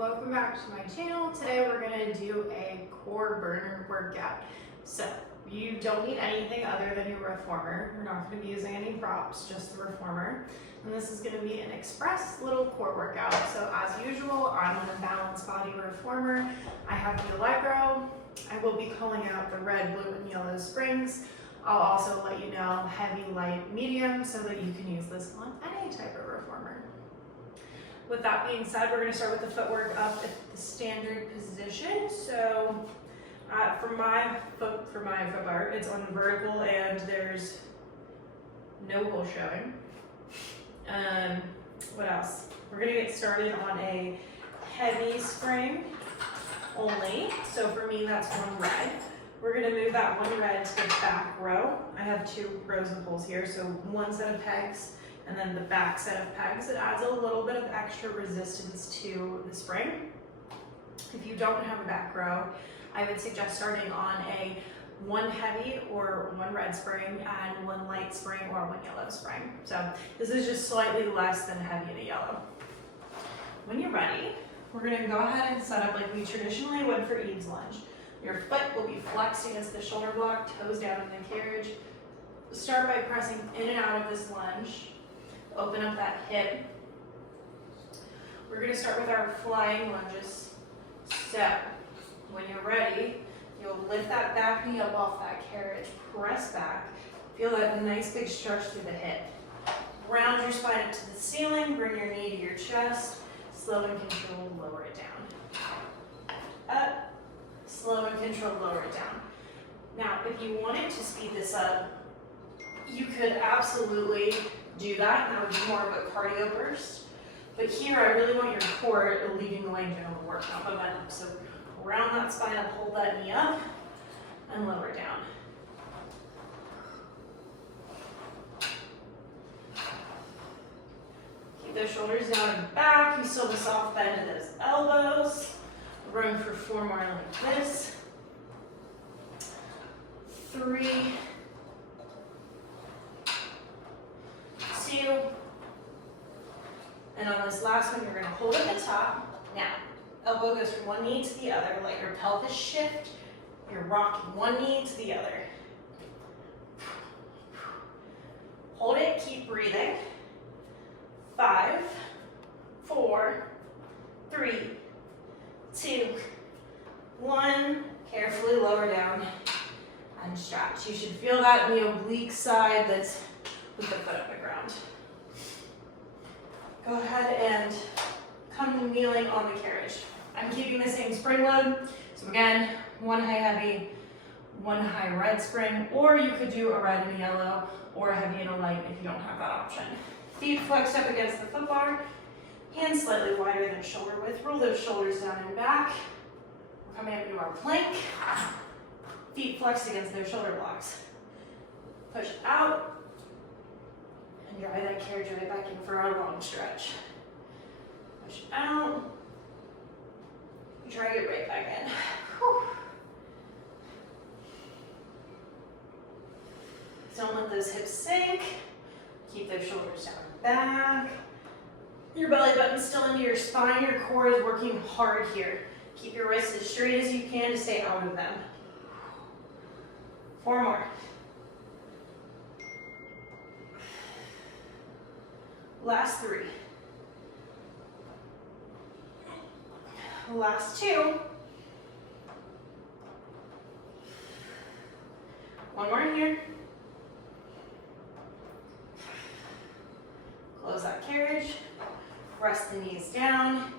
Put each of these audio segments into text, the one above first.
welcome back to my channel. Today we're going to do a core burner workout. So you don't need anything other than your reformer. We're not going to be using any props, just the reformer. And this is going to be an express little core workout. So as usual, I'm on a balanced body reformer. I have the Allegro. I will be calling out the red, blue, and yellow springs. I'll also let you know heavy, light, medium, so that you can use this on any type of reformer. With that being said, we're going to start with the footwork up at the standard position. So for my foot bar, it's on vertical and there's no hole showing. What else? We're going to get started on a heavy spring only. So for me, that's one red. We're going to move that one red to the back row. I have 2 rows of poles here, so one set of pegs and then the back set of pegs. It adds a little bit of extra resistance to the spring. If you don't have a back row, I would suggest starting on a 1 heavy or 1 red spring and 1 light spring or 1 yellow spring. So this is just slightly less than heavy and a yellow. When you're ready, we're going to go ahead and set up like we traditionally would for Eve's lunge. Your foot will be flexed against the shoulder block, toes down in the carriage. Start by pressing in and out of this lunge. Open up that hip. We're going to start with our flying lunges. So when you're ready, you'll lift that back knee up off that carriage, press back. Feel that nice big stretch through the hip. Round your spine up to the ceiling, bring your knee to your chest. Slow and controlled, lower it down. Up. Slow and controlled, lower it down. Now, if you wanted to speed this up, you could absolutely do that. That would be more of a cardio burst. But here, I really want your core leading the way in general work, not momentum. So round that spine up, hold that knee up, and lower down. Keep those shoulders down and back. You still have a soft bend to those elbows. Run for 4 more like this. 3, 2, and on this last one, you're going to hold at the top. Now, elbow goes from one knee to the other. Let your pelvis shift. You're rocking one knee to the other. Hold it. Keep breathing. 5, 4, 3, 2, 1. Carefully lower down and stretch. You should feel that in the oblique side that's with the foot up the ground. Go ahead and come to kneeling on the carriage. I'm keeping the same spring load. So again, 1 high heavy, 1 high red spring, or you could do a red and a yellow, or a heavy and a light if you don't have that option. Feet flexed up against the foot bar. Hands slightly wider than shoulder width. Roll those shoulders down and back. We're coming up into our plank. Feet flexed against their shoulder blocks. Push out. And drive that carriage right back in for our long stretch. Push out. Drag it right back in. Whew. Don't let those hips sink. Keep those shoulders down and back. Your belly button's still into your spine. Your core is working hard here. Keep your wrists as straight as you can to stay out of them. 4 more. Last 3. Last 2. 1 more here. Close that carriage. Rest the knees down.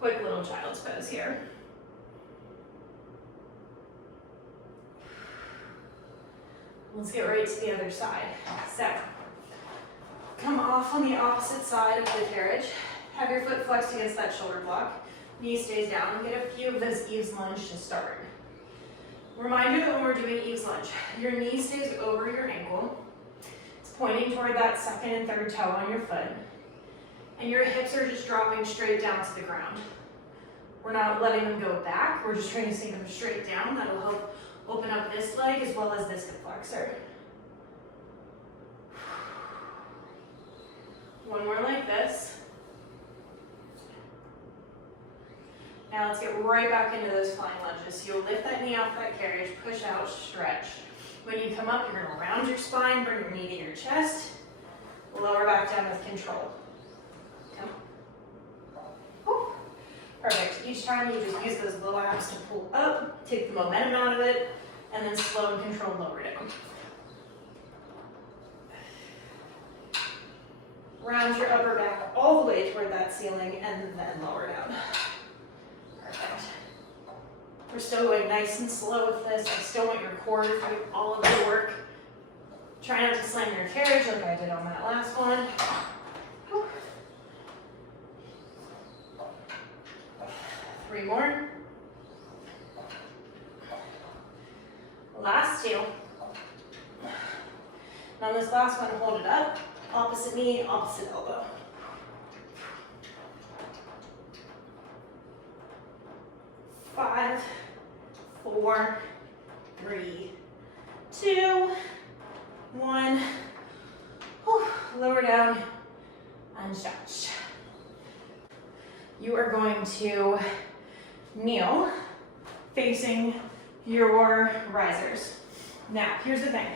Quick little child's pose here. Let's get right to the other side. So, come off on the opposite side of the carriage. Have your foot flexed against that shoulder block. Knee stays down. Get a few of those Eve's lunge to start. Reminder that when we're doing Eve's lunge, your knee stays over your ankle. It's pointing toward that second and third toe on your foot. And your hips are just dropping straight down to the ground. We're not letting them go back. We're just trying to sink them straight down. That'll help open up this leg as well as this hip flexor. 1 more like this. Now let's get right back into those flying lunges. So you'll lift that knee off that carriage, push out, stretch. When you come up, you're gonna round your spine, bring your knee to your chest, lower back down with control. Come on. Whew. Perfect. Each time you just use those low abs to pull up, take the momentum out of it, and then slow and controlled lower down. Round your upper back all the way toward that ceiling and then lower down. Perfect. We're still going nice and slow with this. I still want your core to do all of the work. Try not to slam your carriage like I did on that last one. Whew. 3 more. Last 2. And on this last one, hold it up. Opposite knee, opposite elbow. 5, 4, 3, 2, 1. Whew. Lower down and stretch. You are going to kneel facing your risers. Now, here's the thing.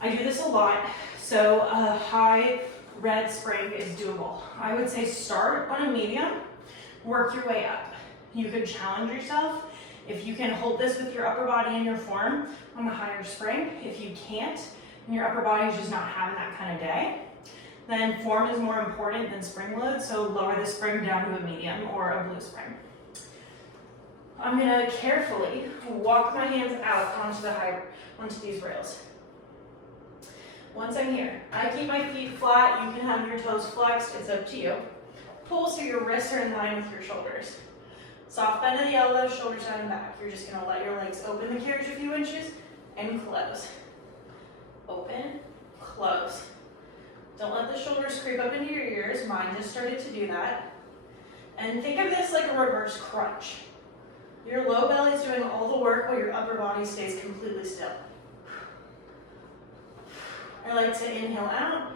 I do this a lot, so a high red spring is doable. I would say start on a medium, work your way up. You could challenge yourself. If you can hold this with your upper body and your form on the higher spring, if you can't, and your upper body is just not having that kind of day, then form is more important than spring load, so lower the spring down to a medium or a blue spring. I'm gonna carefully walk my hands out onto these rails. Once I'm here, I keep my feet flat. You can have your toes flexed, it's up to you. Pull so your wrists are in line with your shoulders. Soft bend of the elbows, shoulders down and back. You're just gonna let your legs open the carriage a few inches and close. Open, close. Don't let the shoulders creep up into your ears. Mine just started to do that. And think of this like a reverse crunch. Your low belly is doing all the work while your upper body stays completely still. I like to inhale out,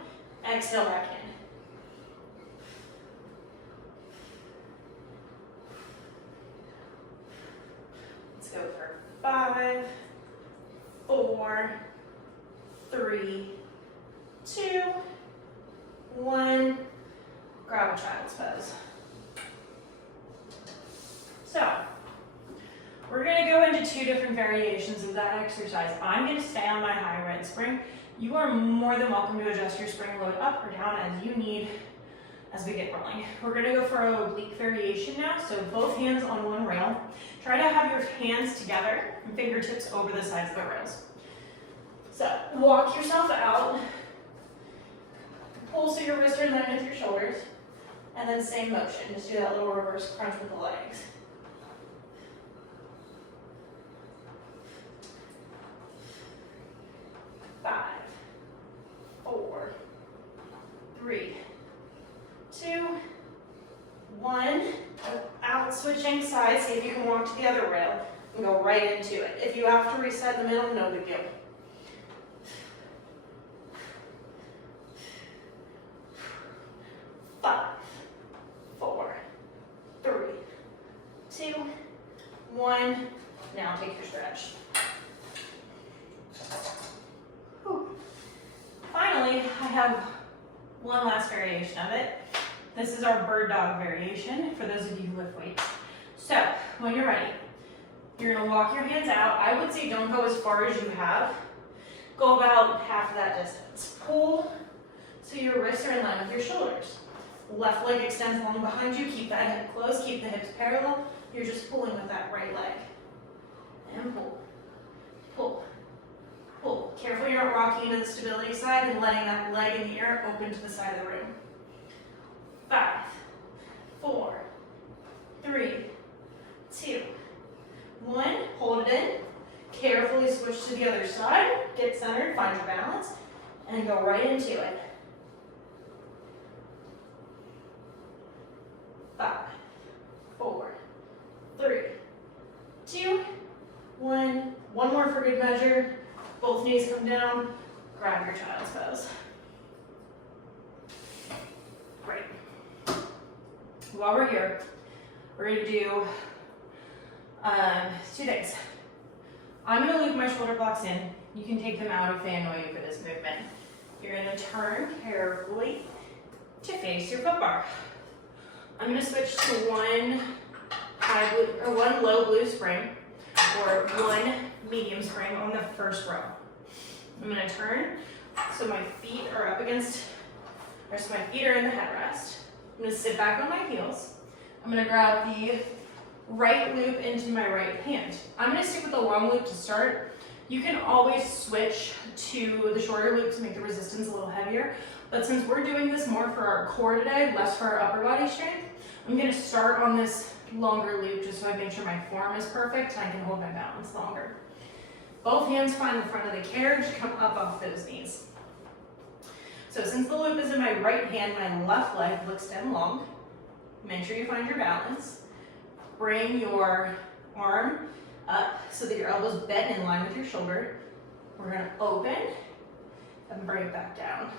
exhale back in. Let's go for 5, 4, 3, 2, 1. Grab a child's pose. So, we're going to go into 2 different variations of that exercise. I'm going to stay on my high red spring. You are more than welcome to adjust your spring load up or down as you need as we get rolling. We're going to go for a oblique variation now, so both hands on one rail. Try to have your hands together and fingertips over the sides of the rails. So walk yourself out, pull so your wrists are in line with your shoulders, and then same motion. Just do that little reverse crunch with the legs. 5, 4, 3, 2, 1. Out, switching sides. See if you can walk to the other rail and go right into it. If you have to reset in the middle, no big deal. 5, 4, 3, 2, 1. Now take your stretch. Whew. Finally, I have one last variation of it. This is our bird dog variation for those of you who lift weights. So, when you're ready, you're gonna walk your hands out. I would say don't go as far as you have. Go about half of that distance. Pull so your wrists are in line with your shoulders. Left leg extends long behind you. Keep that hip closed, keep the hips parallel. You're just pulling with that right leg. And pull, pull, pull. Careful you're not rocking into the stability side and letting that leg in the air open to the side of the room. 5, 4, 3, 2, 1. Hold it in. Carefully switch to the other side. Get centered, find your balance, and go right into it. 5, 4, 3, 2, 1. One more for good measure. Both knees come down. Grab your child's pose. Great. While we're here, We're gonna do 2 things. I'm gonna loop my shoulder blocks in. You can take them out if they annoy you for this movement. You're gonna turn carefully to face your foot bar. I'm gonna switch to one low blue spring or one medium spring on the first row. I'm gonna turn so my feet are up against, or so my feet are in the headrest. I'm gonna sit back on my heels. I'm gonna grab the right loop into my right hand. I'm gonna stick with the long loop to start. You can always switch to the shorter loop to make the resistance a little heavier, but since we're doing this more for our core today, less for our upper body strength, I'm gonna start on this longer loop just so I make sure my form is perfect and I can hold my balance longer. Both hands find the front of the carriage, come up off those knees. So since the loop is in my right hand, my left leg will extend long. Make sure you find your balance. Bring your arm up so that your elbows bend in line with your shoulder. We're gonna open and bring it back down.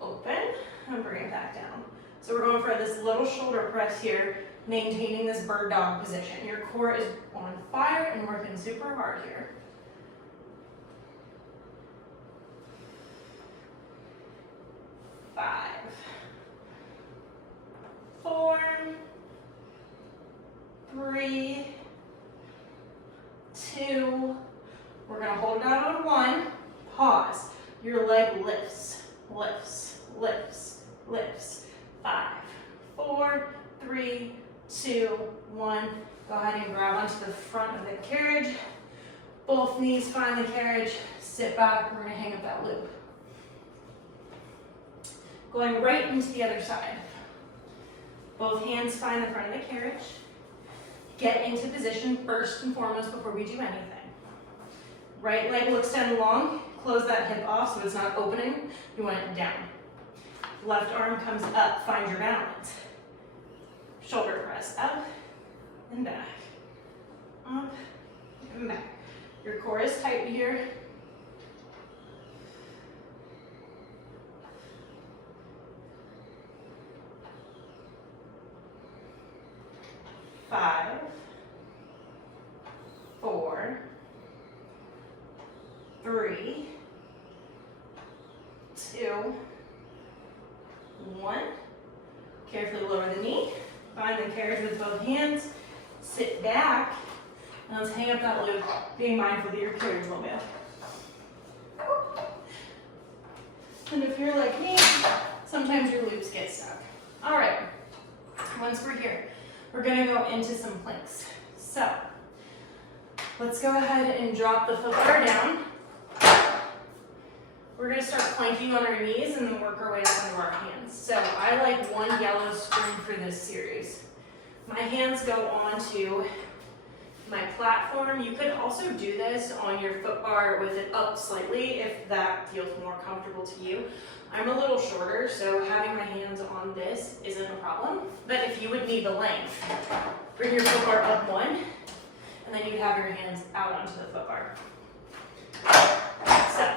Open and bring it back down. So we're going for this little shoulder press here, maintaining this bird dog position. Your core is on fire and working super hard here. 5, 4, 3, 2, we're gonna hold it out on 1, pause. Your leg lifts, lifts, lifts, lifts. 5, 4, 3, 2, 1. Go ahead and grab onto the front of the carriage. Both knees find the carriage. Sit back, we're gonna hang up that loop. Going right into the other side. Both hands find the front of the carriage. Get into position first and foremost before we do anything. Right leg will extend long. Close that hip off so it's not opening. You want it down. Left arm comes up, find your balance. Shoulder press up and back. Up and back. Your core is tight here. 5, 4, 3, 2, 1. Carefully lower the knee. Find the carriage with both hands. Sit back. And let's hang up that loop, being mindful that your carriage will move. And if you're like me, sometimes your loops get stuck. All right, once we're here, we're gonna go into some planks. So, let's go ahead and drop the foot bar down. We're gonna start planking on our knees and then work our way up into our hands. So I like one yellow spring for this series. My hands go onto my platform. You could also do this on your foot bar with it up slightly if that feels more comfortable to you. I'm a little shorter, so having my hands on this isn't a problem. But if you would need the length, bring your foot bar up one, and then you'd have your hands out onto the foot bar. So,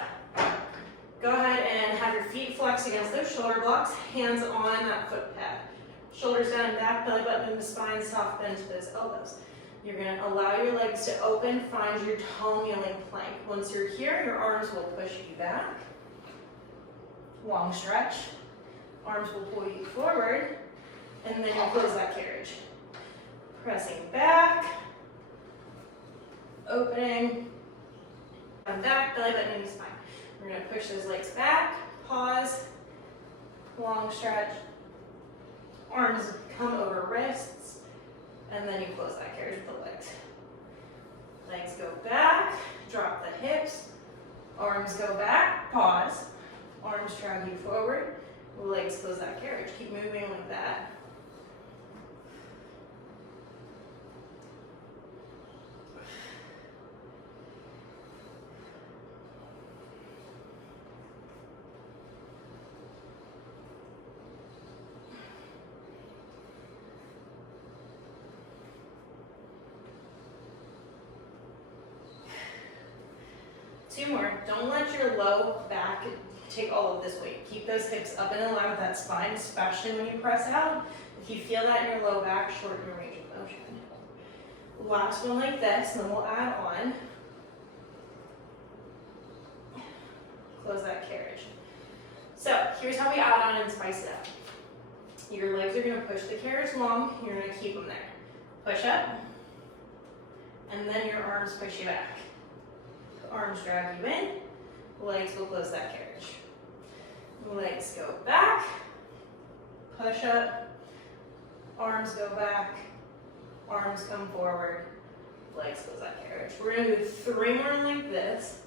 go ahead and have your feet flex against those shoulder blocks, hands on that foot pad. Shoulders down and back, belly button in the spine, soft bend to those elbows. You're going to allow your legs to open, find your toe kneeling plank. Once you're here, your arms will push you back. Long stretch. Arms will pull you forward, and then you'll close that carriage. Pressing back, opening, and back, belly button in the spine. We're going to push those legs back, pause, long stretch. Arms come over wrists, and then you close that carriage with the legs. Legs go back, drop the hips, arms go back, pause, arms drag you forward, legs close that carriage. Keep moving like that. Two more. Don't let your low back take all of this weight. Keep those hips up and in line with that spine, especially when you press out. If you feel that in your low back, shorten your range of motion. Last one like this, and then we'll add on. Close that carriage. So here's how we add on and spice it up. Your legs are going to push the carriage long. You're going to keep them there. Push up, and then your arms push you back. Arms drag you in. Legs will close that carriage. Legs go back. Push up. Arms go back. Arms come forward. Legs close that carriage. We're going to do 3 more like this.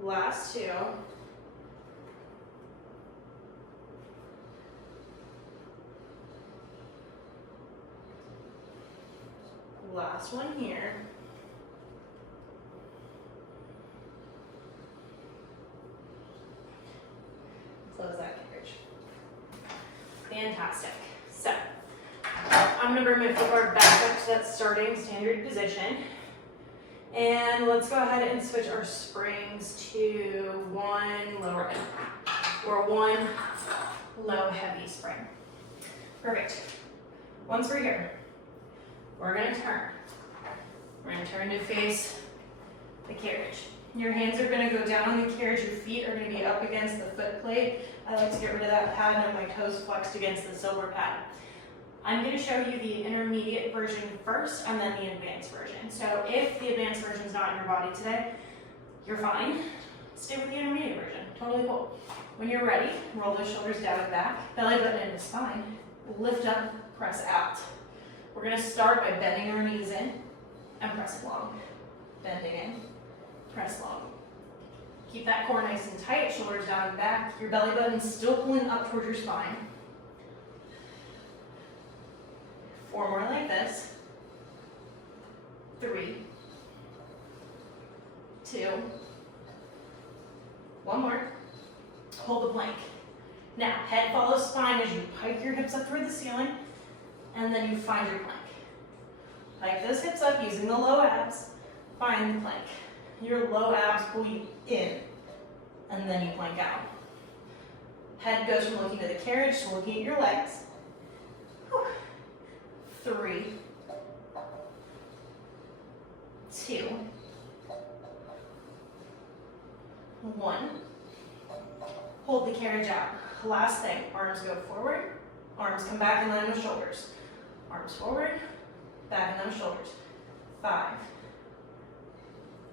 Last 2. Last one here. Close that carriage. Fantastic. So, I'm going to bring my foot bar back up to that starting standard position. And let's go ahead and switch our springs to 1 low red or 1 low heavy spring. Perfect. Once we're here, we're going to turn. We're going to turn to face the carriage. Your hands are going to go down on the carriage. Your feet are going to be up against the foot plate. I like to get rid of that pad and have my toes flexed against the silver pad. I'm going to show you the intermediate version first and then the advanced version. So if the advanced version is not in your body today, you're fine. Stay with the intermediate version. Totally cool. When you're ready, roll those shoulders down and back, belly button into spine, lift up, press out. We're going to start by bending our knees in and pressing long. Bending in, press long. Keep that core nice and tight, shoulders down and back. Your belly button still pulling up towards your spine. 4 more like this. 3, 2, 1 more. Hold the plank. Now, head follows spine as you pike your hips up toward the ceiling, and then you find your plank. Pike those hips up using the low abs. Find the plank. Your low abs pull you in, and then you plank out. Head goes from looking to the carriage to looking at your legs. 3, 2, 1. Hold the carriage out. Last thing, arms go forward, arms come back in line with shoulders. Arms forward, back in line with shoulders. 5,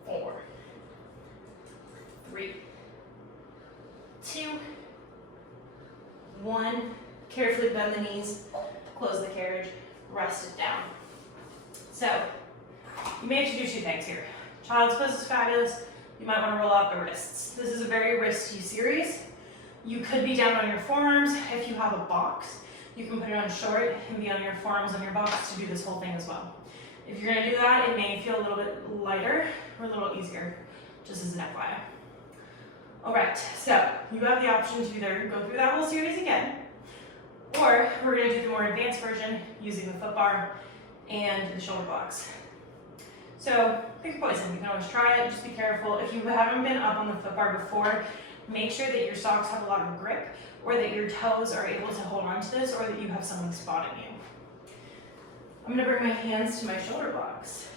4, 3, 2, 1. Carefully bend the knees, close the carriage, rest it down. So, you may have to do 2 things here. Child's pose is fabulous. You might want to roll out the wrists. This is a very wristy series. You could be down on your forearms. If you have a box, you can put it on short and be on your forearms on your box to do this whole thing as well. If you're going to do that, it may feel a little bit lighter or a little easier, just as an FYI. Alright, so you have the option to either go through that whole series again, or we're going to do the more advanced version using the foot bar and the shoulder blocks. So pick your poison. You can always try it. Just be careful. If you haven't been up on the foot bar before, make sure that your socks have a lot of grip, or that your toes are able to hold on to this, or that you have someone spotting you. I'm going to bring my hands to my shoulder blocks.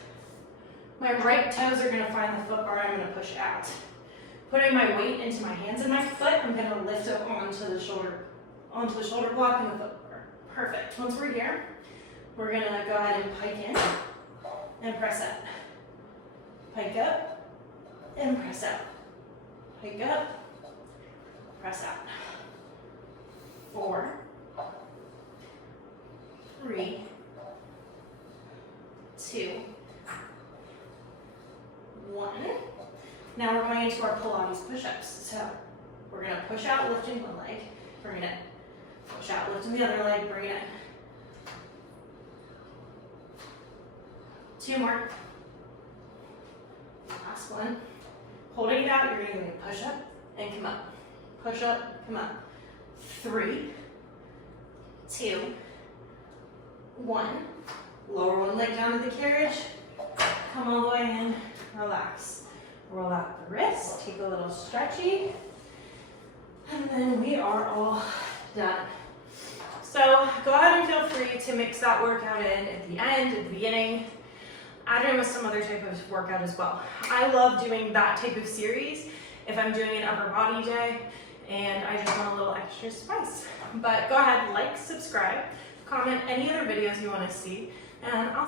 My right toes are going to find the foot bar. I'm going to push out. Putting my weight into my hands and my foot, I'm going to lift up onto the shoulder block and the foot bar. Perfect. Once we're here, we're going to go ahead and pike in and press out. Pike up and press out. Pike up, press out. 4, 3, 2, 1. Now we're going into our Pilates push-ups. So we're going to push out, lifting one leg, bring it in. Push out, lifting the other leg, bring it in. 2 more. Last one. Holding it out, you're going to push up and come up. Push up, come up. 3, 2, 1. Lower one leg down to the carriage. Come all the way in, relax. Roll out the wrist, take a little stretchy, and then we are all done. So go ahead and feel free to mix that workout in at the end, at the beginning, add in with some other type of workout as well. I love doing that type of series if I'm doing an upper body day and I just want a little extra spice. But go ahead, like, subscribe, comment any other videos you want to see, and I'll